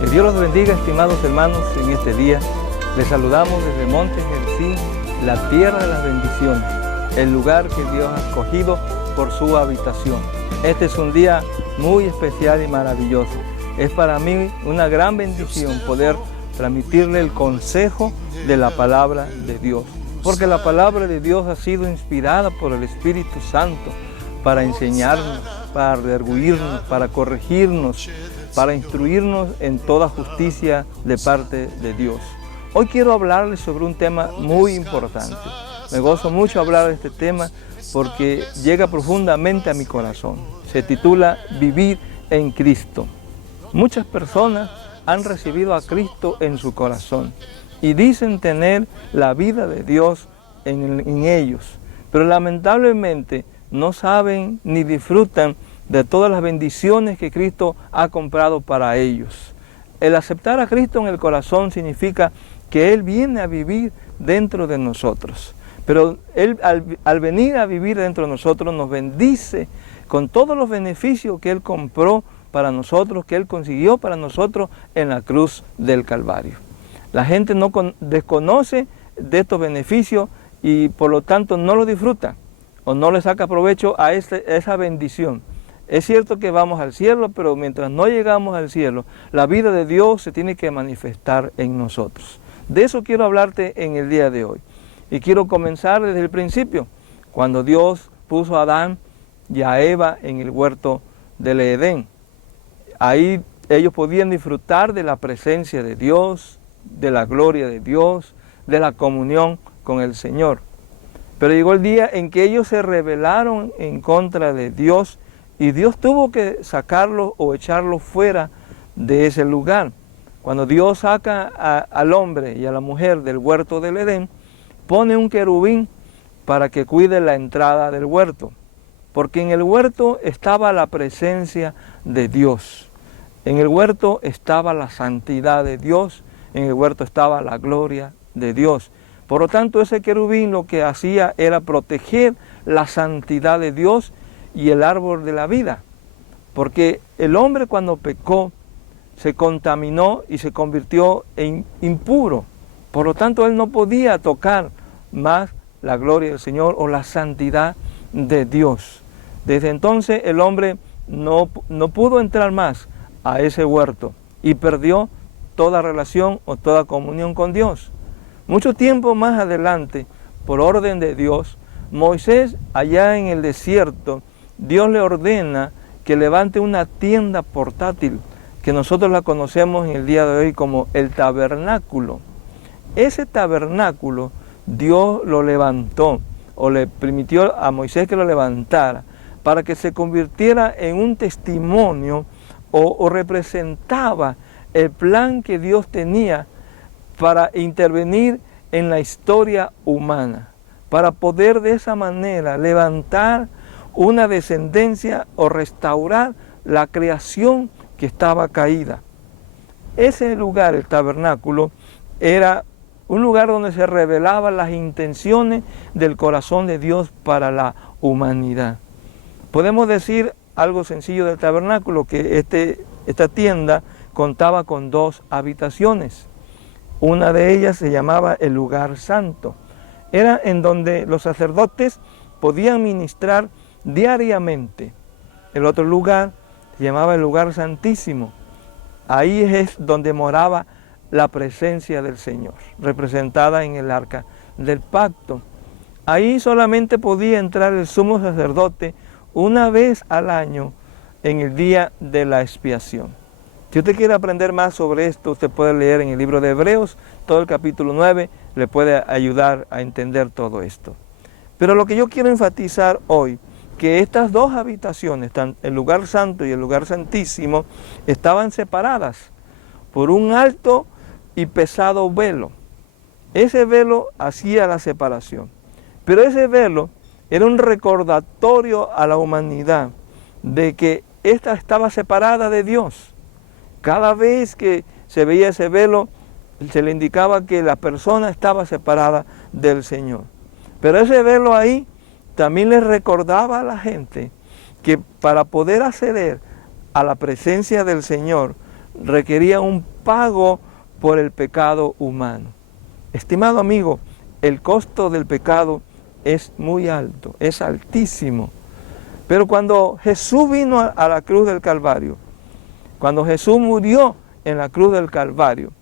Que Dios los bendiga, estimados hermanos, en este día. Les saludamos desde Monte Jericín, la tierra de las bendiciones, el lugar que Dios ha escogido por su habitación. Este es un día muy especial y maravilloso. Es para mí una gran bendición poder transmitirle el consejo de la palabra de Dios. Porque la palabra de Dios ha sido inspirada por el Espíritu Santo para enseñarnos, para redarguirnos, para corregirnos, para instruirnos en toda justicia de parte de Dios. Hoy quiero hablarles sobre un tema muy importante. Me gozo mucho hablar de este tema porque llega profundamente a mi corazón. Se titula Vivir en Cristo. Muchas personas han recibido a Cristo en su corazón y dicen tener la vida de Dios en ellos, pero lamentablemente no saben ni disfrutan de todas las bendiciones que Cristo ha comprado para ellos. El aceptar a Cristo en el corazón significa que Él viene a vivir dentro de nosotros. Pero Él al venir a vivir dentro de nosotros nos bendice con todos los beneficios que Él compró para nosotros, que Él consiguió para nosotros en la cruz del Calvario. La gente desconoce de estos beneficios y por lo tanto no lo disfruta o no le saca provecho a esa bendición. Es cierto que vamos al cielo, pero mientras no llegamos al cielo, la vida de Dios se tiene que manifestar en nosotros. De eso quiero hablarte en el día de hoy. Y quiero comenzar desde el principio, cuando Dios puso a Adán y a Eva en el huerto del Edén. Ahí ellos podían disfrutar de la presencia de Dios, de la gloria de Dios, de la comunión con el Señor. Pero llegó el día en que ellos se rebelaron en contra de Dios y Dios tuvo que sacarlos o echarlos fuera de ese lugar. Cuando Dios saca al hombre y a la mujer del huerto del Edén, pone un querubín para que cuide la entrada del huerto. Porque en el huerto estaba la presencia de Dios. En el huerto estaba la santidad de Dios. En el huerto estaba la gloria de Dios. Por lo tanto, ese querubín lo que hacía era proteger la santidad de Dios y el árbol de la vida. Porque el hombre cuando pecó, se contaminó y se convirtió en impuro. Por lo tanto, él no podía tocar más la gloria del Señor o la santidad de Dios. Desde entonces el hombre no pudo entrar más a ese huerto y perdió toda relación o toda comunión con Dios. Mucho tiempo más adelante, por orden de Dios, Moisés allá en el desierto, Dios le ordena que levante una tienda portátil que nosotros la conocemos en el día de hoy como el tabernáculo. Ese tabernáculo Dios lo levantó o le permitió a Moisés que lo levantara para que se convirtiera en un testimonio o representaba el plan que Dios tenía para intervenir en la historia humana, para poder de esa manera levantar una descendencia o restaurar la creación que estaba caída. Ese lugar, el tabernáculo, era un lugar donde se revelaban las intenciones del corazón de Dios para la humanidad. Podemos decir algo sencillo del tabernáculo, que esta tienda contaba con 2 habitaciones. Una de ellas se llamaba el lugar santo. Era en donde los sacerdotes podían ministrar diariamente. El otro lugar se llamaba el lugar santísimo. Ahí es donde moraba la presencia del Señor, representada en el arca del pacto. Ahí solamente podía entrar el sumo sacerdote una vez al año en el día de la expiación. Si usted quiere aprender más sobre esto, usted puede leer en el libro de Hebreos, todo el capítulo 9, le puede ayudar a entender todo esto. Pero lo que yo quiero enfatizar hoy, que estas 2 habitaciones, el lugar santo y el lugar santísimo, estaban separadas por un alto y pesado velo. Ese velo hacía la separación, pero ese velo era un recordatorio a la humanidad de que ésta estaba separada de Dios. Cada vez que se veía ese velo, se le indicaba que la persona estaba separada del Señor. Pero ese velo ahí también le recordaba a la gente que para poder acceder a la presencia del Señor, requería un pago por el pecado humano. Estimado amigo, el costo del pecado es muy alto, es altísimo. Pero cuando Jesús vino a la cruz del Calvario, cuando Jesús murió en la cruz del Calvario,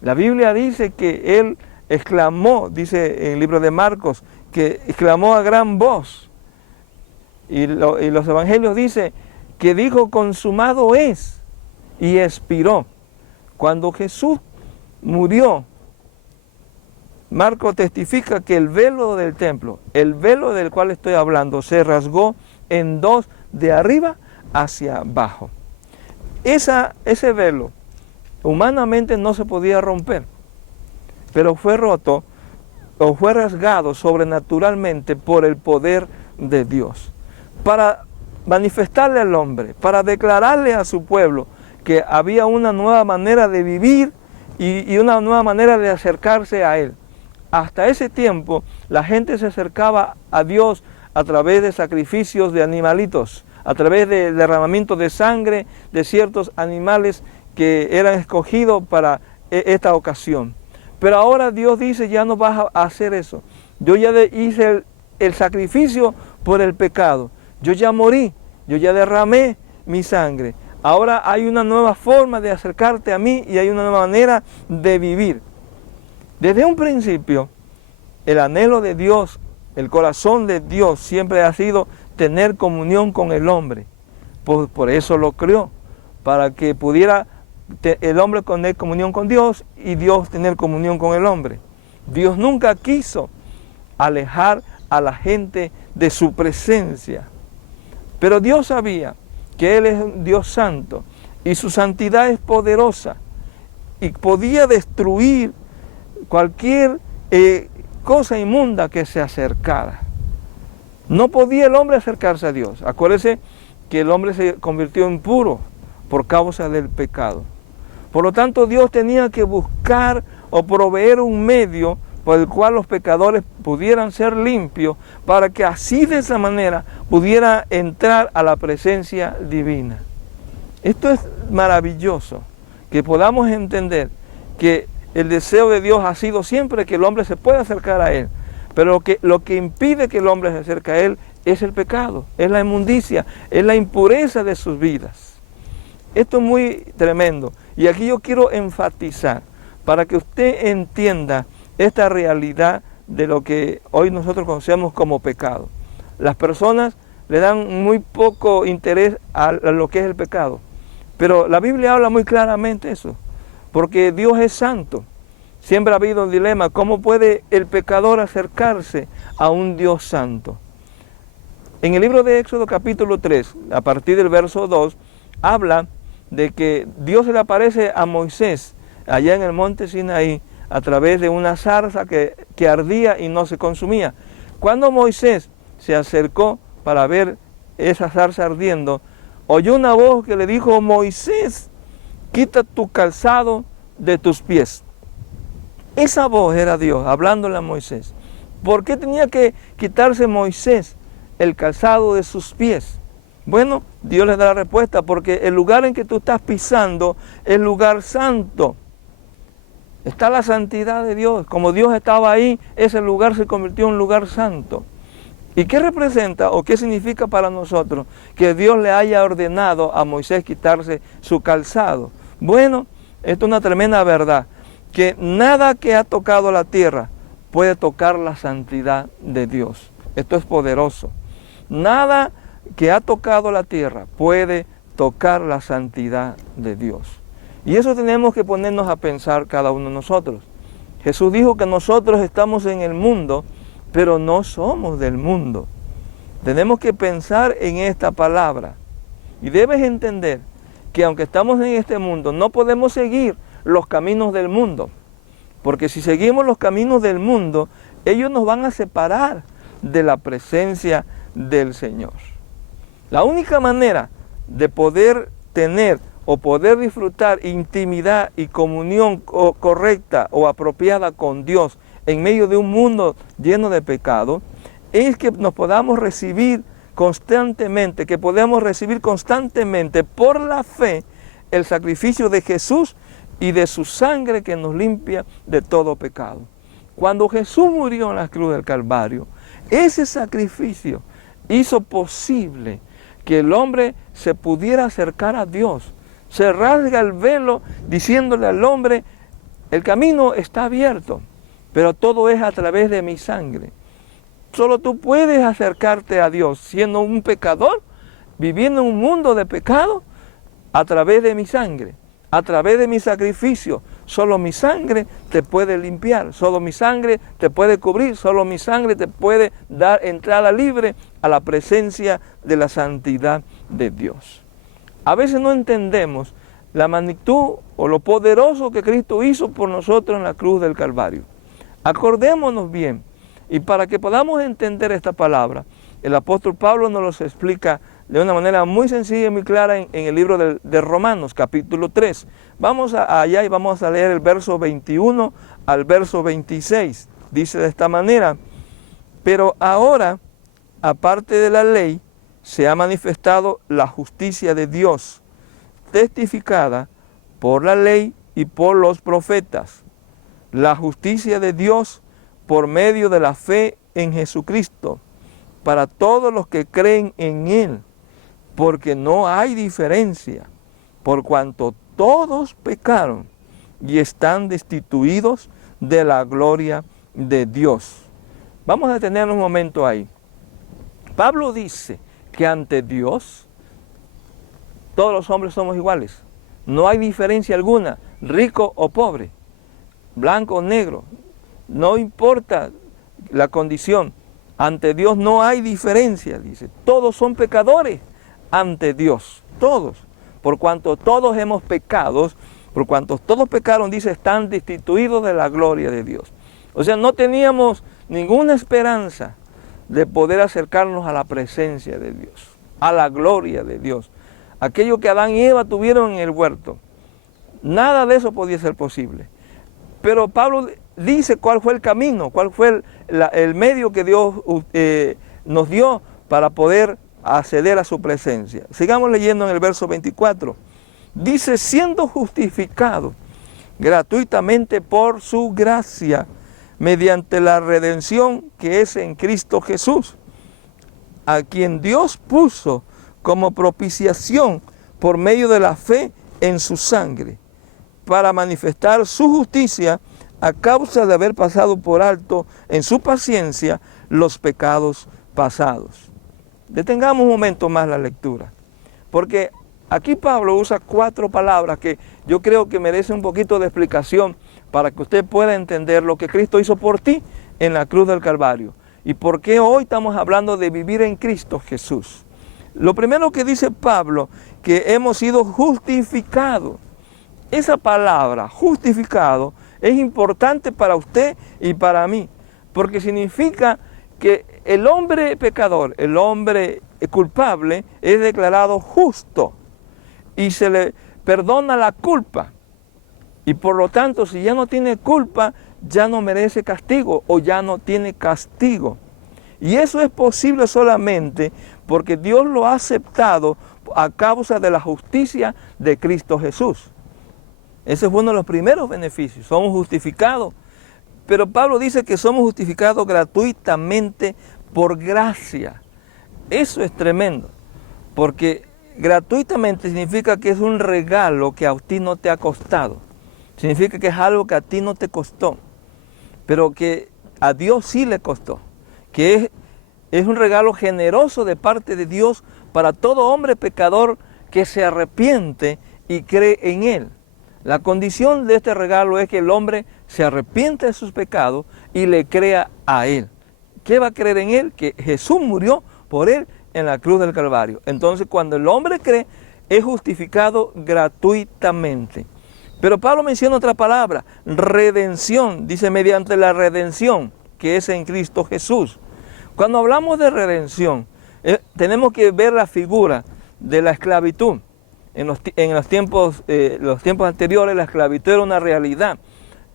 la Biblia dice que Él exclamó, dice en el libro de Marcos, que exclamó a gran voz. Y los evangelios dicen que dijo, consumado es, y expiró. Cuando Jesús murió, Marcos testifica que el velo del templo, el velo del cual estoy hablando, se rasgó en dos de arriba hacia abajo. Ese velo humanamente no se podía romper, pero fue roto o fue rasgado sobrenaturalmente por el poder de Dios, para manifestarle al hombre, para declararle a su pueblo que había una nueva manera de vivir y una nueva manera de acercarse a Él. Hasta ese tiempo la gente se acercaba a Dios a través de sacrificios de animalitos, a través de derramamiento de sangre de ciertos animales que eran escogidos para esta ocasión. Pero ahora Dios dice, ya no vas a hacer eso. Yo ya hice el sacrificio por el pecado. Yo ya morí, yo ya derramé mi sangre. Ahora hay una nueva forma de acercarte a mí y hay una nueva manera de vivir. Desde un principio, el anhelo de Dios, el corazón de Dios siempre ha sido tener comunión con el hombre. Por eso lo creó, para que pudiera el hombre tener comunión con Dios y Dios tener comunión con el hombre. Dios nunca quiso alejar a la gente de su presencia. Pero Dios sabía que Él es un Dios santo y su santidad es poderosa y podía destruir cualquier cosa inmunda que se acercara. No podía el hombre acercarse a Dios. Acuérdese que el hombre se convirtió en impuro por causa del pecado. Por lo tanto, Dios tenía que buscar o proveer un medio por el cual los pecadores pudieran ser limpios, para que así de esa manera pudiera entrar a la presencia divina. Esto es maravilloso, que podamos entender que el deseo de Dios ha sido siempre que el hombre se pueda acercar a Él, pero lo que impide que el hombre se acerque a Él es el pecado, es la inmundicia, es la impureza de sus vidas. Esto es muy tremendo, y aquí yo quiero enfatizar para que usted entienda esta realidad de lo que hoy nosotros conocemos como pecado. Las personas le dan muy poco interés a lo que es el pecado, pero la Biblia habla muy claramente eso, porque Dios es santo. Siempre ha habido un dilema, ¿cómo puede el pecador acercarse a un Dios santo? En el libro de Éxodo capítulo 3, a partir del verso 2, habla de que Dios se le aparece a Moisés allá en el monte Sinaí a través de una zarza que ardía y no se consumía. Cuando Moisés se acercó para ver esa zarza ardiendo, oyó una voz que le dijo, Moisés, quita tu calzado de tus pies. Esa voz era Dios hablándole a Moisés. ¿Por qué tenía que quitarse Moisés el calzado de sus pies? Bueno, Dios les da la respuesta, porque el lugar en que tú estás pisando es lugar santo. Está la santidad de Dios. Como Dios estaba ahí, ese lugar se convirtió en un lugar santo. ¿Y qué representa o qué significa para nosotros que Dios le haya ordenado a Moisés quitarse su calzado? Bueno, esto es una tremenda verdad, que nada que ha tocado la tierra puede tocar la santidad de Dios. Esto es poderoso. Nada que ha tocado la tierra puede tocar la santidad de Dios. Y eso tenemos que ponernos a pensar cada uno de nosotros. Jesús dijo que nosotros estamos en el mundo, pero no somos del mundo. Tenemos que pensar en esta palabra. Y debes entender que aunque estamos en este mundo, no podemos seguir los caminos del mundo. Porque si seguimos los caminos del mundo, ellos nos van a separar de la presencia del Señor. La única manera de poder tener o poder disfrutar intimidad y comunión correcta o apropiada con Dios en medio de un mundo lleno de pecado, es que nos podamos recibir constantemente, que podamos recibir constantemente por la fe el sacrificio de Jesús y de su sangre que nos limpia de todo pecado. Cuando Jesús murió en la cruz del Calvario, ese sacrificio hizo posible que el hombre se pudiera acercar a Dios. Se rasga el velo diciéndole al hombre, el camino está abierto, pero todo es a través de mi sangre. Solo tú puedes acercarte a Dios siendo un pecador, viviendo en un mundo de pecado, a través de mi sangre, a través de mi sacrificio. Solo mi sangre te puede limpiar, solo mi sangre te puede cubrir, solo mi sangre te puede dar entrada libre a la presencia de la santidad de Dios. A veces no entendemos la magnitud o lo poderoso que Cristo hizo por nosotros en la cruz del Calvario. Acordémonos bien, y para que podamos entender esta palabra, el apóstol Pablo nos los explica de una manera muy sencilla y muy clara en el libro de Romanos, capítulo 3. Vamos allá y vamos a leer el verso 21 al verso 26. Dice de esta manera, pero ahora, aparte de la ley, se ha manifestado la justicia de Dios, testificada por la ley y por los profetas. La justicia de Dios por medio de la fe en Jesucristo, para todos los que creen en Él, porque no hay diferencia, por cuanto todos pecaron y están destituidos de la gloria de Dios. Vamos a detener un momento ahí. Pablo dice que ante Dios todos los hombres somos iguales. No hay diferencia alguna, rico o pobre, blanco o negro. No importa la condición. Ante Dios no hay diferencia, dice. Todos son pecadores ante Dios, todos. Por cuanto todos hemos pecado, por cuanto todos pecaron, dice, están destituidos de la gloria de Dios. O sea, no teníamos ninguna esperanza de poder acercarnos a la presencia de Dios, a la gloria de Dios. Aquello que Adán y Eva tuvieron en el huerto, nada de eso podía ser posible. Pero Pablo dice cuál fue el camino, cuál fue el medio que Dios nos dio para poder acceder a su presencia. Sigamos leyendo en el verso 24. Dice, siendo justificado gratuitamente por su gracia, mediante la redención que es en Cristo Jesús, a quien Dios puso como propiciación por medio de la fe en su sangre, para manifestar su justicia a causa de haber pasado por alto en su paciencia los pecados pasados. Detengamos un momento más la lectura, porque aquí Pablo usa 4 palabras que yo creo que merecen un poquito de explicación para que usted pueda entender lo que Cristo hizo por ti en la cruz del Calvario y por qué hoy estamos hablando de vivir en Cristo Jesús. Lo primero que dice Pablo, que hemos sido justificados. Esa palabra, justificado, es importante para usted y para mí, porque significa que el hombre pecador, el hombre culpable, es declarado justo y se le perdona la culpa. Y por lo tanto, si ya no tiene culpa, ya no merece castigo o ya no tiene castigo. Y eso es posible solamente porque Dios lo ha aceptado a causa de la justicia de Cristo Jesús. Ese es uno de los primeros beneficios, somos justificados. Pero Pablo dice que somos justificados gratuitamente por gracia. Eso es tremendo, porque gratuitamente significa que es un regalo que a ti no te ha costado. Significa que es algo que a ti no te costó, pero que a Dios sí le costó. Que es un regalo generoso de parte de Dios para todo hombre pecador que se arrepiente y cree en Él. La condición de este regalo es que el hombre se arrepiente de sus pecados y le crea a Él. ¿Qué va a creer en Él? Que Jesús murió por Él en la cruz del Calvario. Entonces, cuando el hombre cree, es justificado gratuitamente. Pero Pablo menciona otra palabra, redención. Dice, mediante la redención que es en Cristo Jesús. Cuando hablamos de redención, tenemos que ver la figura de la esclavitud. En los tiempos anteriores la esclavitud era una realidad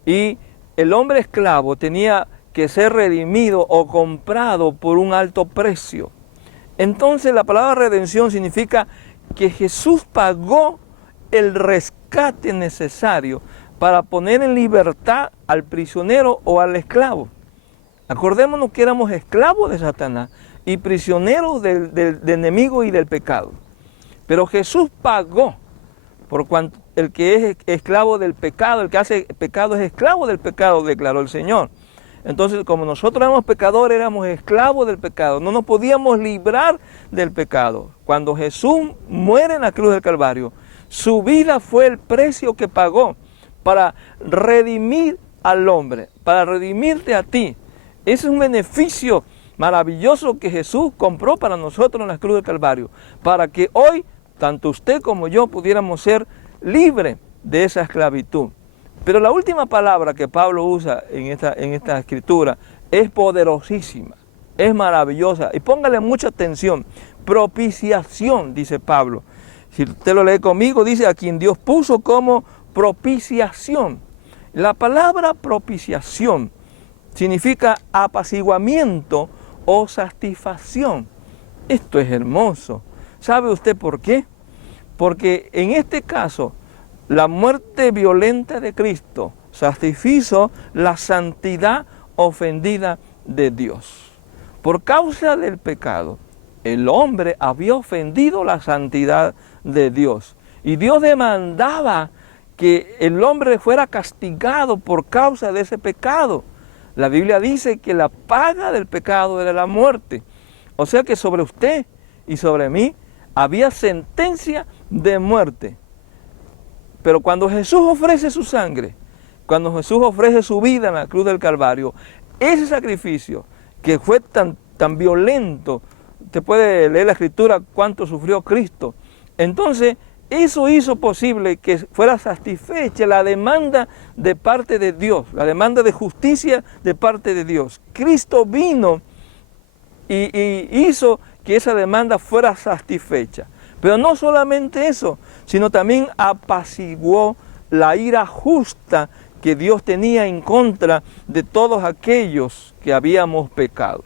y el hombre esclavo tenía que ser redimido o comprado por un alto precio. Entonces la palabra redención significa que Jesús pagó el rescate necesario para poner en libertad al prisionero o al esclavo. Acordémonos que éramos esclavos de Satanás y prisioneros del enemigo y del pecado. Pero Jesús pagó por cuanto el que es esclavo del pecado, el que hace pecado es esclavo del pecado, declaró el Señor. Entonces, como nosotros éramos pecadores, éramos esclavos del pecado, no nos podíamos librar del pecado. Cuando Jesús muere en la cruz del Calvario, su vida fue el precio que pagó para redimir al hombre, para redimirte a ti. Ese es un beneficio maravilloso que Jesús compró para nosotros en la cruz del Calvario, para que hoy, tanto usted como yo, pudiéramos ser libres de esa esclavitud. Pero la última palabra que Pablo usa en esta escritura es poderosísima, es maravillosa. Y póngale mucha atención. Propiciación, dice Pablo. Si usted lo lee conmigo, dice a quien Dios puso como propiciación. La palabra propiciación significa apaciguamiento o satisfacción. Esto es hermoso. ¿Sabe usted por qué? Porque en este caso, la muerte violenta de Cristo satisfizo la santidad ofendida de Dios. Por causa del pecado, el hombre había ofendido la santidad de Dios. Y Dios demandaba que el hombre fuera castigado por causa de ese pecado. La Biblia dice que la paga del pecado era la muerte. O sea que sobre usted y sobre mí había sentencia de muerte. Pero cuando Jesús ofrece su sangre, cuando Jesús ofrece su vida en la cruz del Calvario, ese sacrificio que fue tan violento, usted puede leer la Escritura cuánto sufrió Cristo. Entonces, eso hizo posible que fuera satisfecha la demanda de parte de Dios, la demanda de justicia de parte de Dios. Cristo vino y hizo que esa demanda fuera satisfecha. Pero no solamente eso, sino también apaciguó la ira justa que Dios tenía en contra de todos aquellos que habíamos pecado.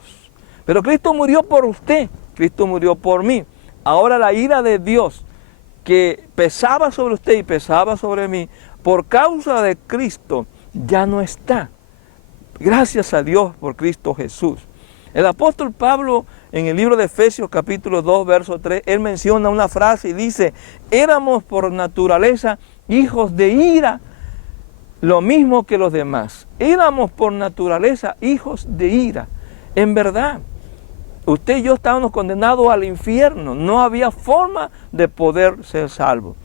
Pero Cristo murió por usted, Cristo murió por mí. Ahora la ira de Dios que pesaba sobre usted y pesaba sobre mí, por causa de Cristo, ya no está. Gracias a Dios por Cristo Jesús. El apóstol Pablo, en el libro de Efesios capítulo 2, verso 3, él menciona una frase y dice, éramos por naturaleza hijos de ira, lo mismo que los demás. Éramos por naturaleza hijos de ira. En verdad, usted y yo estábamos condenados al infierno. No había forma de poder ser salvos.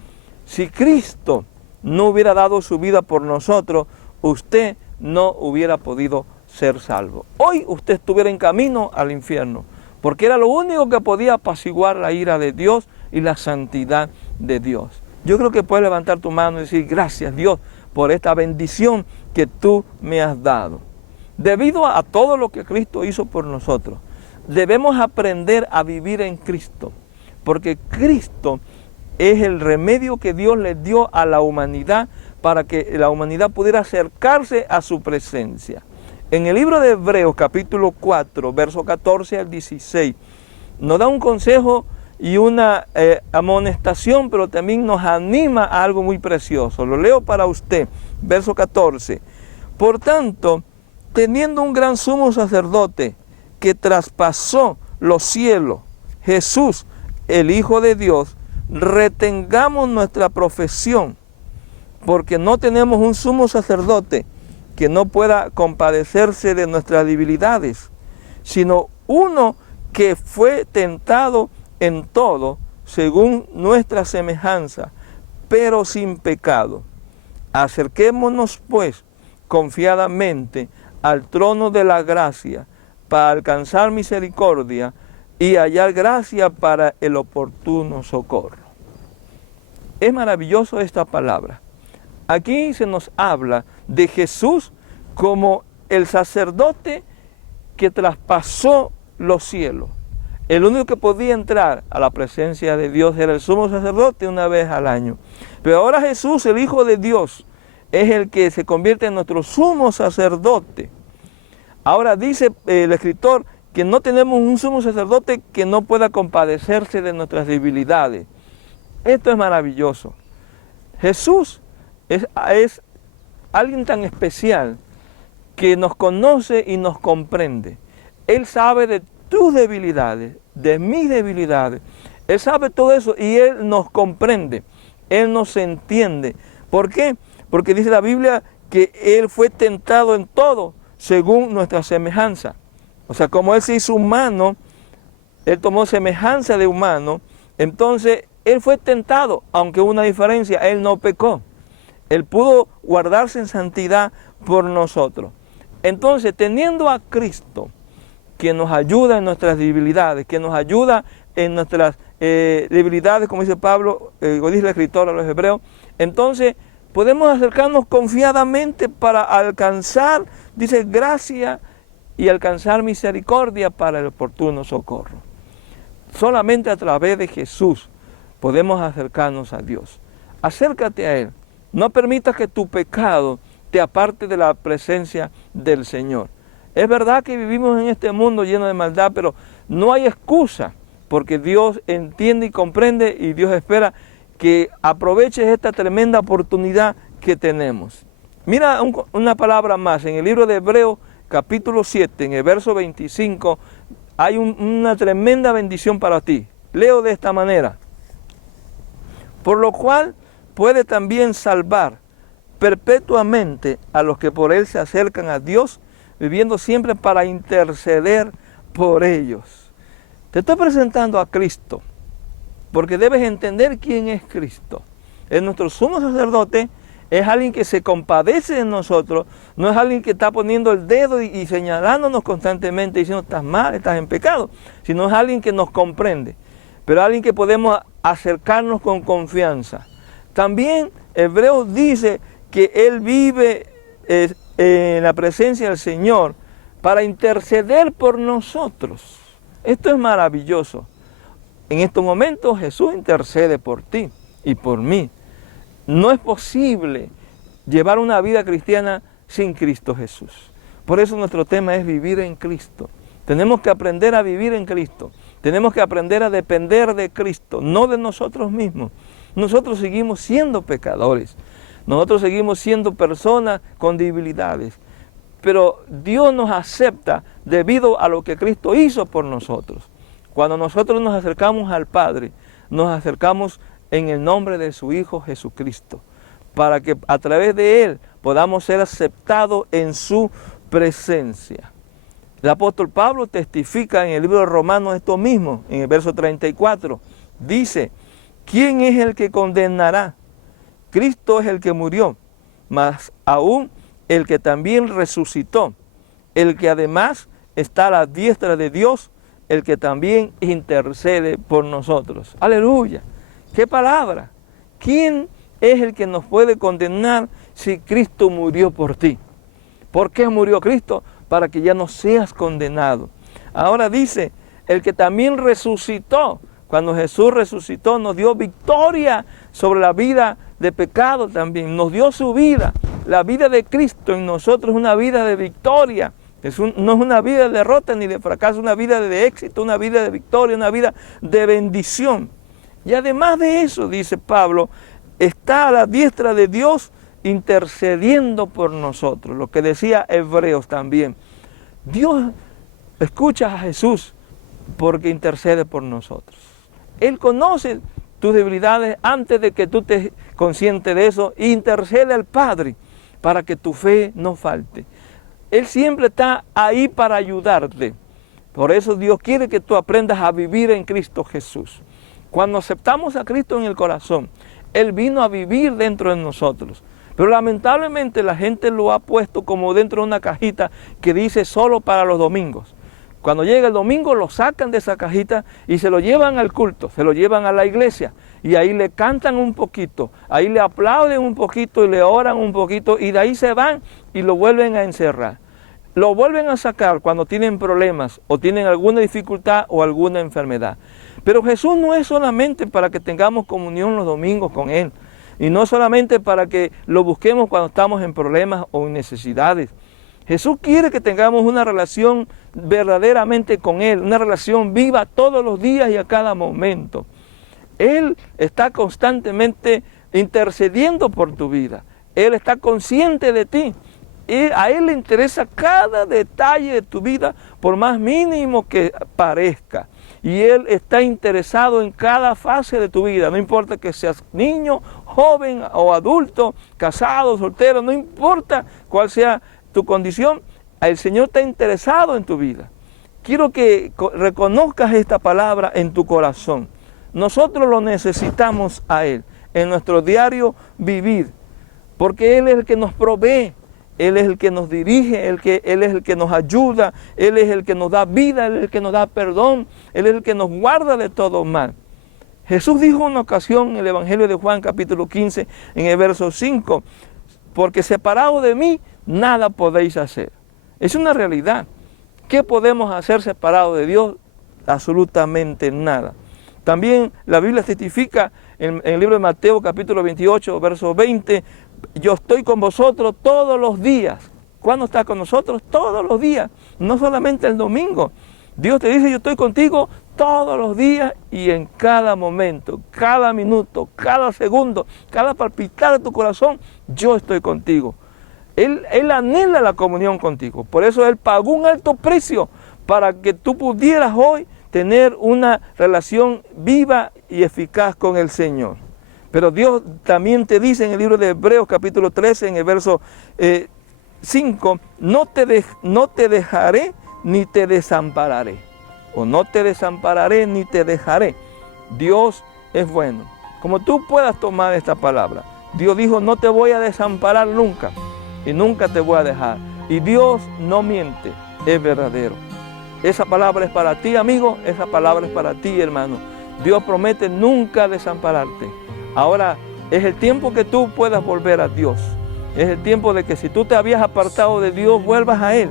Si Cristo no hubiera dado su vida por nosotros, usted no hubiera podido ser salvo. Hoy usted estuviera en camino al infierno, porque era lo único que podía apaciguar la ira de Dios y la santidad de Dios. Yo creo que puedes levantar tu mano y decir, gracias Dios por esta bendición que tú me has dado. Debido a todo lo que Cristo hizo por nosotros, debemos aprender a vivir en Cristo, porque Cristo es el remedio que Dios le dio a la humanidad para que la humanidad pudiera acercarse a su presencia. En el libro de Hebreos capítulo 4, verso 14 al 16, nos da un consejo y una amonestación, pero también nos anima a algo muy precioso. Lo leo para usted, verso 14. Por tanto, teniendo un gran sumo sacerdote que traspasó los cielos, Jesús, el Hijo de Dios, retengamos nuestra profesión, porque no tenemos un sumo sacerdote que no pueda compadecerse de nuestras debilidades, sino uno que fue tentado en todo, según nuestra semejanza, pero sin pecado. Acerquémonos, pues, confiadamente al trono de la gracia, para alcanzar misericordia y hallar gracia para el oportuno socorro. Es maravilloso esta palabra. Aquí se nos habla de Jesús como el sacerdote que traspasó los cielos. El único que podía entrar a la presencia de Dios era el sumo sacerdote una vez al año. Pero ahora Jesús, el Hijo de Dios, es el que se convierte en nuestro sumo sacerdote. Ahora dice el escritor que no tenemos un sumo sacerdote que no pueda compadecerse de nuestras debilidades. Esto es maravilloso. Jesús es alguien tan especial que nos conoce y nos comprende. Él sabe de tus debilidades, de mis debilidades. Él sabe todo eso y Él nos comprende. Él nos entiende. ¿Por qué? Porque dice la Biblia que Él fue tentado en todo según nuestra semejanza. O sea, como Él se hizo humano, Él tomó semejanza de humano, entonces Él fue tentado, aunque hubo una diferencia, Él no pecó. Él pudo guardarse en santidad por nosotros. Entonces, teniendo a Cristo, que nos ayuda en nuestras debilidades, que nos ayuda en nuestras debilidades, como dice Pablo, o dice el escritor a los hebreos, entonces podemos acercarnos confiadamente para alcanzar, dice, gracia y alcanzar misericordia para el oportuno socorro. Solamente a través de Jesús podemos acercarnos a Dios. Acércate a Él. No permitas que tu pecado te aparte de la presencia del Señor. Es verdad que vivimos en este mundo lleno de maldad, pero no hay excusa, porque Dios entiende y comprende y Dios espera que aproveches esta tremenda oportunidad que tenemos. Mira una palabra más, en el libro de Hebreos capítulo 7, en el verso 25, hay una tremenda bendición para ti. Leo de esta manera: por lo cual puede también salvar perpetuamente a los que por Él se acercan a Dios, viviendo siempre para interceder por ellos. Te estoy presentando a Cristo, porque debes entender quién es Cristo. Es nuestro sumo sacerdote, es alguien que se compadece de nosotros, no es alguien que está poniendo el dedo y señalándonos constantemente, diciendo estás mal, estás en pecado, sino es alguien que nos comprende, pero alguien que podemos acercarnos con confianza. También Hebreos dice que Él vive en la presencia del Señor para interceder por nosotros. Esto es maravilloso. En estos momentos Jesús intercede por ti y por mí. No es posible llevar una vida cristiana sin Cristo Jesús. Por eso nuestro tema es vivir en Cristo. Tenemos que aprender a vivir en Cristo. Tenemos que aprender a depender de Cristo, no de nosotros mismos. Nosotros seguimos siendo pecadores. Nosotros seguimos siendo personas con debilidades. Pero Dios nos acepta debido a lo que Cristo hizo por nosotros. Cuando nosotros nos acercamos al Padre, nos acercamos en el nombre de su Hijo Jesucristo, para que a través de Él podamos ser aceptados en su presencia. El apóstol Pablo testifica en el libro de Romanos esto mismo, en el verso 34. Dice: ¿quién es el que condenará? Cristo es el que murió, mas aún el que también resucitó, el que además está a la diestra de Dios, el que también intercede por nosotros. ¡Aleluya! ¡Qué palabra! ¿Quién es el que nos puede condenar si Cristo murió por ti? ¿Por qué murió Cristo? Para que ya no seas condenado. Ahora dice, el que también resucitó. Cuando Jesús resucitó, nos dio victoria sobre la vida de pecado también. Nos dio su vida. La vida de Cristo en nosotros es una vida de victoria. No es una vida de derrota ni de fracaso, una vida de éxito, una vida de victoria, una vida de bendición. Y además de eso, dice Pablo, está a la diestra de Dios intercediendo por nosotros. Lo que decía Hebreos también. Dios escucha a Jesús porque intercede por nosotros. Él conoce tus debilidades antes de que tú te conscientes de eso. E intercede al Padre para que tu fe no falte. Él siempre está ahí para ayudarte. Por eso Dios quiere que tú aprendas a vivir en Cristo Jesús. Cuando aceptamos a Cristo en el corazón, Él vino a vivir dentro de nosotros. Pero lamentablemente la gente lo ha puesto como dentro de una cajita que dice solo para los domingos. Cuando llega el domingo lo sacan de esa cajita y se lo llevan al culto, se lo llevan a la iglesia. Y ahí le cantan un poquito, ahí le aplauden un poquito y le oran un poquito y de ahí se van y lo vuelven a encerrar. Lo vuelven a sacar cuando tienen problemas o tienen alguna dificultad o alguna enfermedad. Pero Jesús no es solamente para que tengamos comunión los domingos con Él. Y no solamente para que lo busquemos cuando estamos en problemas o en necesidades. Jesús quiere que tengamos una relación verdaderamente con Él, una relación viva todos los días y a cada momento. Él está constantemente intercediendo por tu vida. Él está consciente de ti. Y a Él le interesa cada detalle de tu vida, por más mínimo que parezca. Y Él está interesado en cada fase de tu vida. No importa que seas niño, joven o adulto, casado, soltero, no importa cuál sea tu condición, el Señor está interesado en tu vida. Quiero que reconozcas esta palabra en tu corazón. Nosotros lo necesitamos a Él en nuestro diario vivir, porque Él es el que nos provee. Él es el que nos dirige, Él es el que nos ayuda, Él es el que nos da vida, Él es el que nos da perdón, Él es el que nos guarda de todo mal. Jesús dijo una ocasión en el Evangelio de Juan capítulo 15, en el verso 5, porque separado de mí, nada podéis hacer. Es una realidad. ¿Qué podemos hacer separado de Dios? Absolutamente nada. También la Biblia testifica en el libro de Mateo capítulo 28, verso 20, yo estoy con vosotros todos los días. ¿Cuándo está con nosotros? Todos los días, no solamente el domingo. Dios te dice, yo estoy contigo todos los días y en cada momento, cada minuto, cada segundo, cada palpitar de tu corazón, yo estoy contigo. Él anhela la comunión contigo. Por eso Él pagó un alto precio para que tú pudieras hoy tener una relación viva y eficaz con el Señor. Pero Dios también te dice en el libro de Hebreos capítulo 13, en el verso 5, no te dejaré ni te desampararé. O no te desampararé ni te dejaré. Dios es bueno. Como tú puedas tomar esta palabra. Dios dijo, no te voy a desamparar nunca. Y nunca te voy a dejar. Y Dios no miente, es verdadero. Esa palabra es para ti, amigo. Esa palabra es para ti, hermano. Dios promete nunca desampararte. Ahora es el tiempo que tú puedas volver a Dios. Es el tiempo de que si tú te habías apartado de Dios, vuelvas a Él.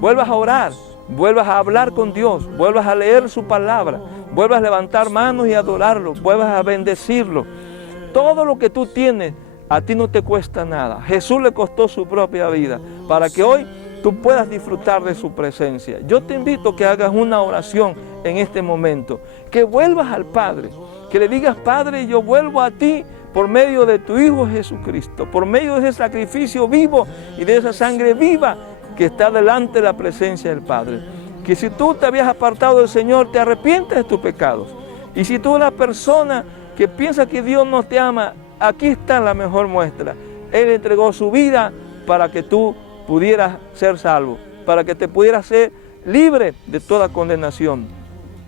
Vuelvas a orar, vuelvas a hablar con Dios, vuelvas a leer su palabra, vuelvas a levantar manos y adorarlo, vuelvas a bendecirlo. Todo lo que tú tienes, a ti no te cuesta nada. Jesús le costó su propia vida para que hoy tú puedas disfrutar de su presencia. Yo te invito a que hagas una oración en este momento, que vuelvas al Padre, que le digas, Padre, yo vuelvo a ti por medio de tu Hijo Jesucristo, por medio de ese sacrificio vivo y de esa sangre viva que está delante de la presencia del Padre. Que si tú te habías apartado del Señor, te arrepientes de tus pecados. Y si tú eres una persona que piensa que Dios no te ama, aquí está la mejor muestra. Él entregó su vida para que tú pudieras ser salvo, para que te pudieras ser libre de toda condenación.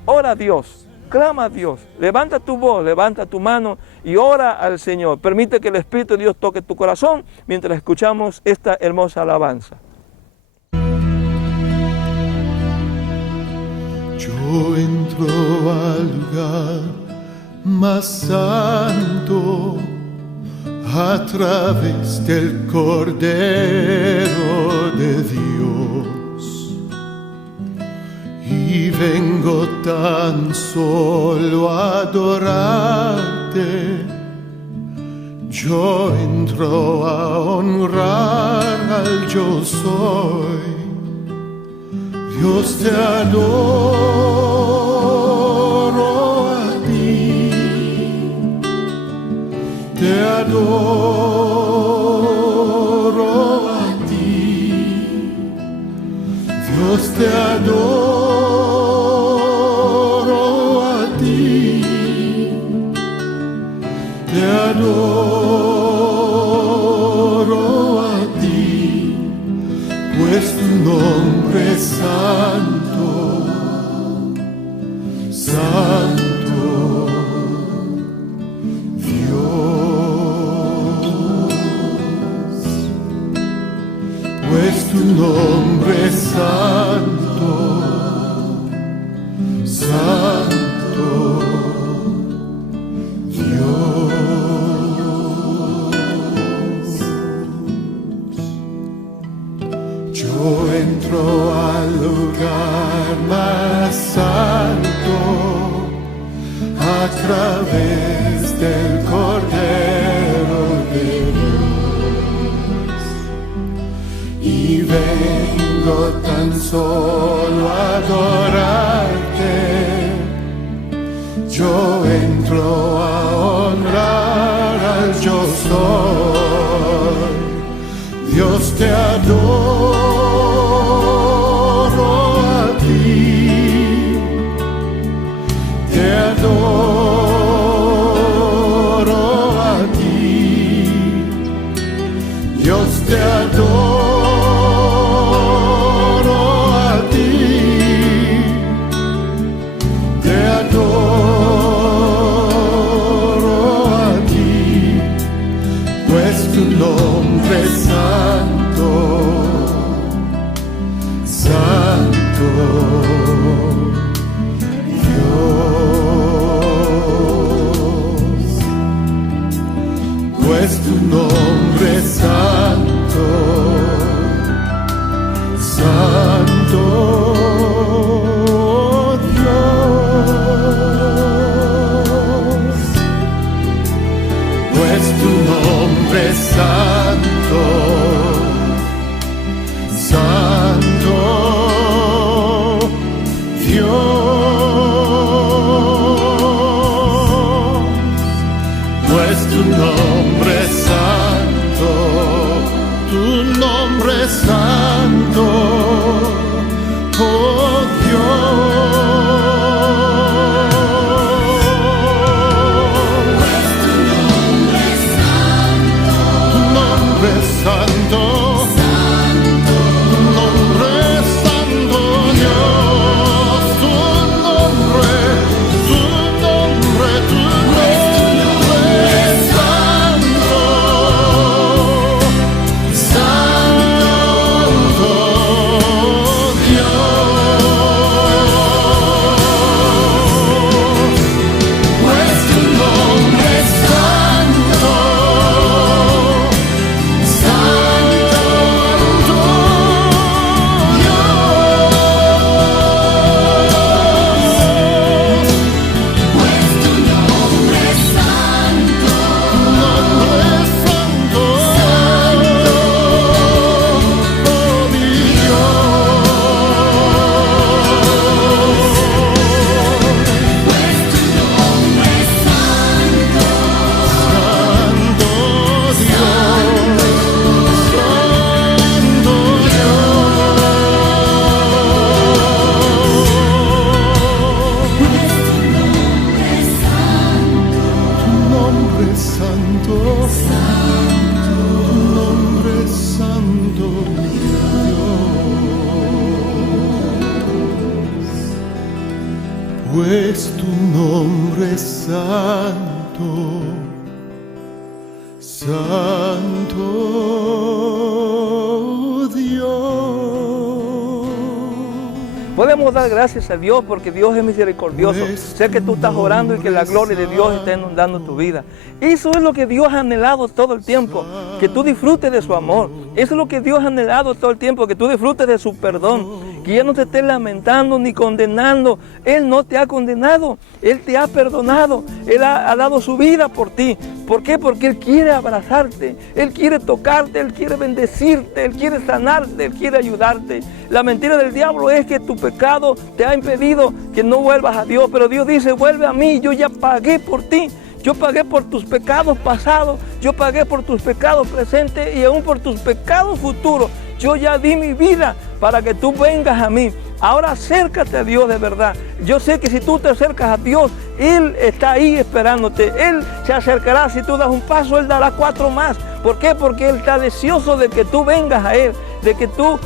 Ora a Dios, clama a Dios, levanta tu voz, levanta tu mano y ora al Señor. Permite que el Espíritu de Dios toque tu corazón mientras escuchamos esta hermosa alabanza. Yo entro al lugar más santo a través del Cordero de Dios y vengo tan solo a adorarte. Yo entro a honrar al yo soy. Dios, te adoro a ti, te adoro a ti, Dios, te adoro a ti, te adoro a ti, pues tu nombre es santo, santo, Dios, pues tu nombre es santo, santo, Dios. Yo entro al lugar más santo a través del Cordero de Dios y vengo tan solo a adorarte. Yo entro a honrar al yo soy. Dios te adoro a ti, te adoro a ti, Dios te adoro a ti, te adoro a ti, pues tu nombre es santo, santo, Dios, pues tu nombre es santo, santo, Dios, pues tu nombre es santo, santo, Dios, pues tu nombre es santo, tu nombre es santo, oh Dios, tu nombre es santo, tu nombre es santo, Dios, tu nombre es santo, santo, Dios, pues tu nombre es santo, santo, pues tu nombre es santo, santo, Dios. Podemos dar gracias a Dios porque Dios es misericordioso. Sé que tú estás orando y que la gloria de Dios está inundando tu vida. Eso es lo que Dios ha anhelado todo el tiempo, que tú disfrutes de su amor. Eso es lo que Dios ha anhelado todo el tiempo, que tú disfrutes de su perdón. Que ya no te estés lamentando ni condenando. Él no te ha condenado, Él te ha perdonado, Él ha dado su vida por ti. ¿Por qué? Porque Él quiere abrazarte, Él quiere tocarte, Él quiere bendecirte, Él quiere sanarte, Él quiere ayudarte. La mentira del diablo es que tu pecado te ha impedido que no vuelvas a Dios, pero Dios dice, vuelve a mí, yo ya pagué por ti. Yo pagué por tus pecados pasados, yo pagué por tus pecados presentes y aún por tus pecados futuros. Yo ya di mi vida para que tú vengas a mí. Ahora acércate a Dios de verdad. Yo sé que si tú te acercas a Dios, Él está ahí esperándote. Él se acercará. Si tú das un paso, Él dará 4 más. ¿Por qué? Porque Él está deseoso de que tú vengas a Él, de que tú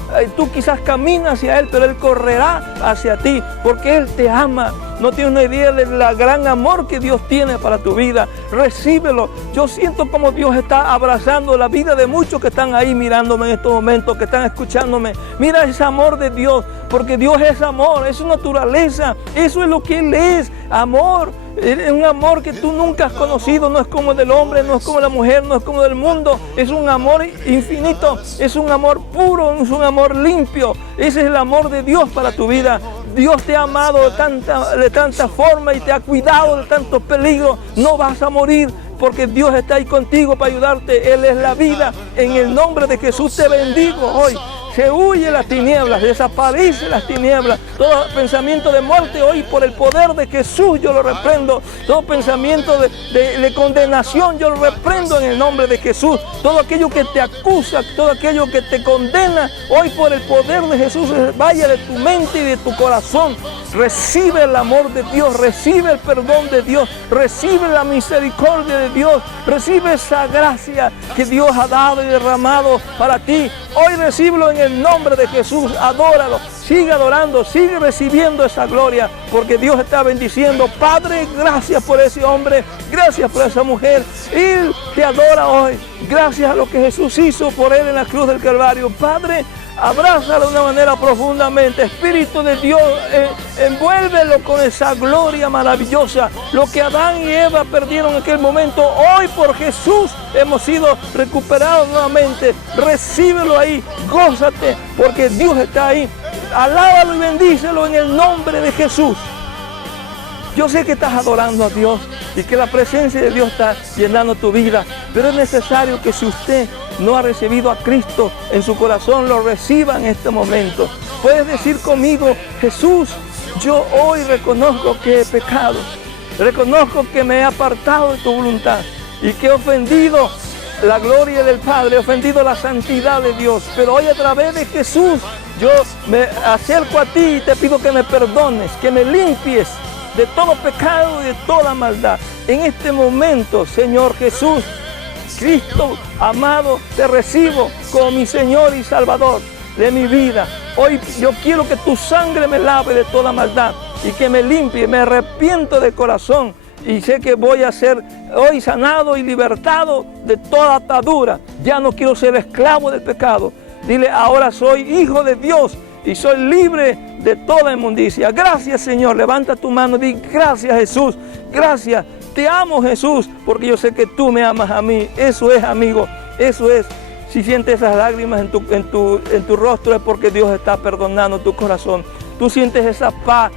quizás caminas hacia Él, pero Él correrá hacia ti, porque Él te ama. No tienes una idea del gran amor que Dios tiene para tu vida. Recíbelo. Yo siento como Dios está abrazando la vida de muchos que están ahí mirándome en estos momentos, que están escuchándome. Mira ese amor de Dios, porque Dios es amor, es su naturaleza. Eso es lo que Él es, amor. Es un amor que tú nunca has conocido, no es como del hombre, no es como la mujer, no es como del mundo. Es un amor infinito, es un amor puro, es un amor limpio. Ese es el amor de Dios para tu vida. Dios te ha amado de tanta forma y te ha cuidado de tantos peligros. No vas a morir porque Dios está ahí contigo para ayudarte. Él es la vida. En el nombre de Jesús te bendigo hoy. se huye las tinieblas, desaparece las tinieblas. Todo pensamiento de muerte hoy por el poder de Jesús yo lo reprendo. Todo pensamiento de condenación yo lo reprendo en el nombre de Jesús. Todo aquello que te acusa, todo aquello que te condena, hoy por el poder de Jesús vaya de tu mente y de tu corazón. Recibe el amor de Dios, recibe el perdón de Dios, recibe la misericordia de Dios, recibe esa gracia que Dios ha dado y derramado para ti. Hoy recíbelo en el nombre de Jesús, adóralo, sigue adorando, sigue recibiendo esa gloria, porque Dios está bendiciendo. Padre, gracias por ese hombre, gracias por esa mujer, Él te adora hoy, gracias a lo que Jesús hizo por Él en la cruz del Calvario. Padre, abrázalo de una manera profundamente. Espíritu de Dios, envuélvelo con esa gloria maravillosa. Lo que Adán y Eva perdieron en aquel momento, hoy por Jesús hemos sido recuperados nuevamente. Recíbelo ahí, gózate, porque Dios está ahí. Alábalo y bendícelo en el nombre de Jesús. Yo sé que estás adorando a Dios y que la presencia de Dios está llenando tu vida, pero es necesario que si usted no ha recibido a Cristo en su corazón, lo reciba en este momento. Puedes decir conmigo: Jesús, yo hoy reconozco que he pecado, reconozco que me he apartado de tu voluntad y que he ofendido la gloria del Padre, he ofendido la santidad de Dios, pero hoy a través de Jesús yo me acerco a ti y te pido que me perdones, que me limpies de todo pecado y de toda maldad. En este momento, Señor Jesús, Cristo amado, te recibo como mi Señor y Salvador de mi vida. Hoy yo quiero que tu sangre me lave de toda maldad y que me limpie. Me arrepiento de corazón y sé que voy a ser hoy sanado y libertado de toda atadura. Ya no quiero ser esclavo del pecado. Dile: ahora soy hijo de Dios y soy libre de toda inmundicia. Gracias, Señor. Levanta tu mano y di: gracias, Jesús. Gracias. Te amo, Jesús, porque yo sé que tú me amas a mí. Eso es, amigo. Eso es. Si sientes esas lágrimas en tu rostro, es porque Dios está perdonando tu corazón. Tú sientes esa paz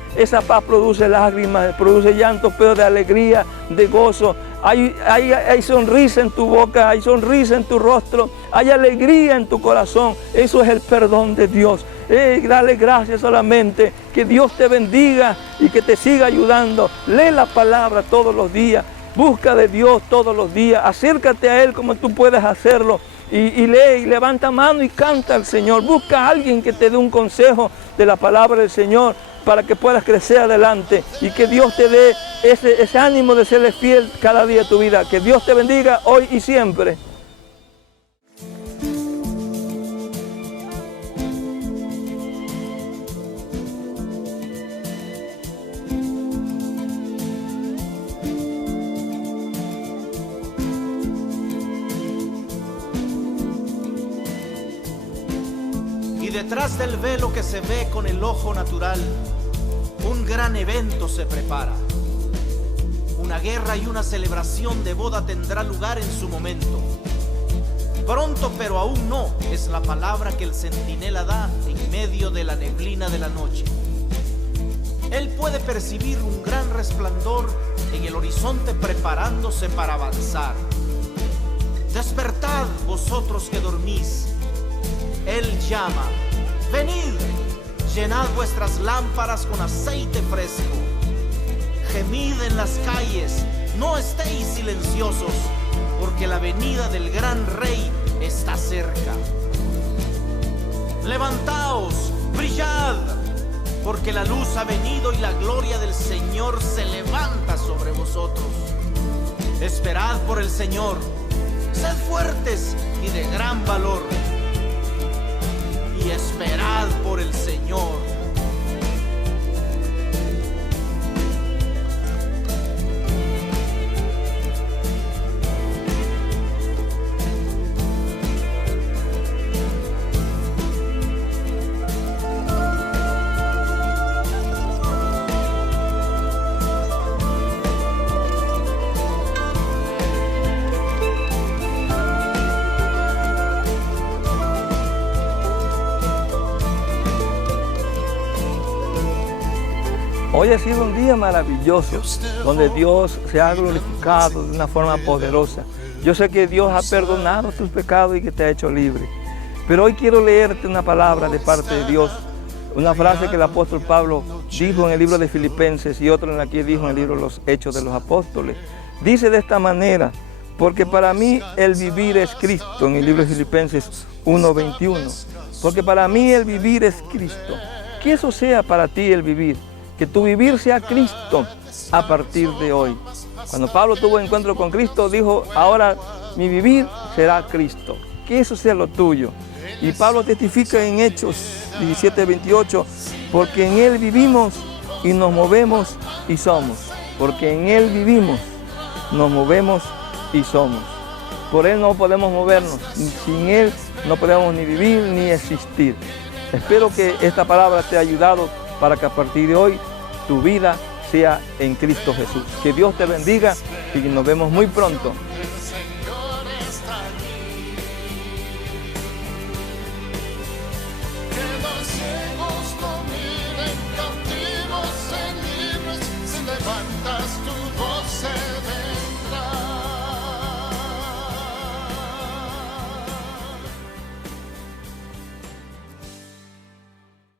produce lágrimas, produce llanto, pero de alegría, de gozo. Hay sonrisa en tu boca, hay sonrisa en tu rostro, hay alegría en tu corazón. Eso es el perdón de Dios. Dale gracias solamente, que Dios te bendiga y que te siga ayudando. Lee la palabra todos los días, busca de Dios todos los días, acércate a Él como tú puedes hacerlo y lee y levanta mano y canta al Señor. Busca a alguien que te dé un consejo de la palabra del Señor para que puedas crecer adelante y que Dios te dé ese ánimo de serle fiel cada día de tu vida. Que Dios te bendiga hoy y siempre. Detrás del velo que se ve con el ojo natural, un gran evento se prepara. Una guerra y una celebración de boda tendrá lugar en su momento. Pronto, pero aún no, es la palabra que el centinela da en medio de la neblina de la noche. Él puede percibir un gran resplandor en el horizonte preparándose para avanzar. Despertad, vosotros que dormís. Él llama: venid, llenad vuestras lámparas con aceite fresco. Gemid en las calles, no estéis silenciosos, porque la venida del gran Rey está cerca. Levantaos, brillad, porque la luz ha venido y la gloria del Señor se levanta sobre vosotros. Esperad por el Señor, sed fuertes y de gran valor. Y esperad por el Señor. Hoy ha sido un día maravilloso, donde Dios se ha glorificado de una forma poderosa. Yo sé que Dios ha perdonado tus pecados y que te ha hecho libre. Pero hoy quiero leerte una palabra de parte de Dios, una frase que el apóstol Pablo dijo en el libro de Filipenses y otra en la que dijo en el libro de los Hechos de los Apóstoles. Dice de esta manera: porque para mí el vivir es Cristo, en el libro de Filipenses 1:21. Porque para mí el vivir es Cristo. Que eso sea para ti el vivir, que tu vivir sea Cristo a partir de hoy. Cuando Pablo tuvo encuentro con Cristo, dijo: ahora mi vivir será Cristo. Que eso sea lo tuyo. Y Pablo testifica en Hechos 17:28, porque en Él vivimos y nos movemos y somos. Porque en Él vivimos, nos movemos y somos. Por Él no podemos movernos, sin Él no podemos ni vivir ni existir. Espero que esta palabra te haya ayudado para que a partir de hoy tu vida sea en Cristo Jesús. Que Dios te bendiga y nos vemos muy pronto